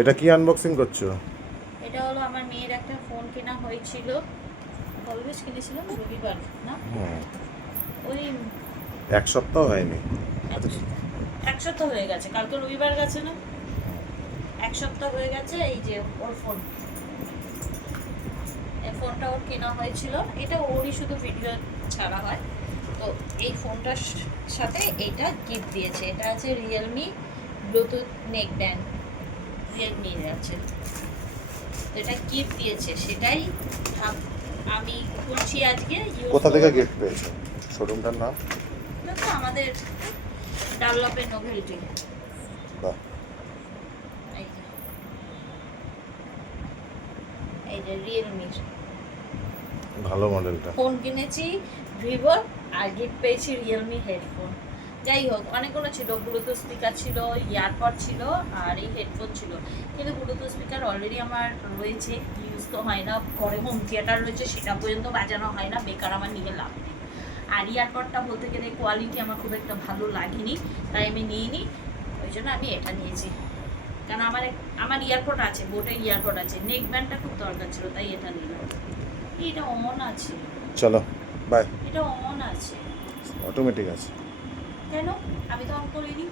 এটা কি আনবক্সিং করছো? এটা হলো আমার মেয়ের একটা ফোন কেনা হয়েছিল, অলওয়েজ কিনেছিলাম রবিবার না, ওই এক সপ্তাহ হয়নি। এক সপ্তাহ হয়ে গেছে, কালকে রবিবার গেছে না, এক সপ্তাহ হয়ে গেছে। এই যে ওর ফোন, এই ফোনটা ওর কেনা হয়েছিল, এটা ওরই শুধু ভিডিও ছাড়া হয়। তো এই ফোনটার সাথে এইটা গিফট দিয়েছে, এটা আছে রিয়েলমি ব্লুটুথ নেক ব্যান্ড, রিয়েলমির আছে। তো এটা গিফট দিয়েছে, সেটাই আমি খুলছি আজকে। কোথা থেকে গিফট পেয়েছো? শোরুমটার নাম? এটা তো আমাদের ডানলপের নোভেলটি। বাহ, এই যে রিয়েলমির ভালো মডেলটা। ফোন কিনেছি ভিভোর, আর গিফট পেয়েছি রিয়েলমি হেডফোন। যাই হোক, অনেকগুলো ছিল, ব্লুটুথ স্পিকার ছিল, ইয়ারপড ছিল, আর এই হেডফোন ছিল। কিন্তু ব্লুটুথ স্পিকার অলরেডি আমার রয়েছে, ইউজ তো হয় না, ঘরে হোম থিয়েটার রয়েছে, সেটা পর্যন্ত বাজানো হয় না, বেকার আমার নিয়ে লাভ নেই। আর ইয়ারপডটা বলতে গেলে কোয়ালিটি আমার খুব একটা ভালো লাগেনি, তাই আমি নিইনি, ওই জন্য আমি এটা নিয়েছি। কারণ আমার ইয়ারপড আছে, বোটের ইয়ারপড আছে, নেক ব্যান্ডটা খুব দরকার ছিল, তাই এটা নিলাম। এটা অন আছে, চলো বাই। এটা অন আছে অটোমেটিক আছে। কেন? আমি তো অন করিনি।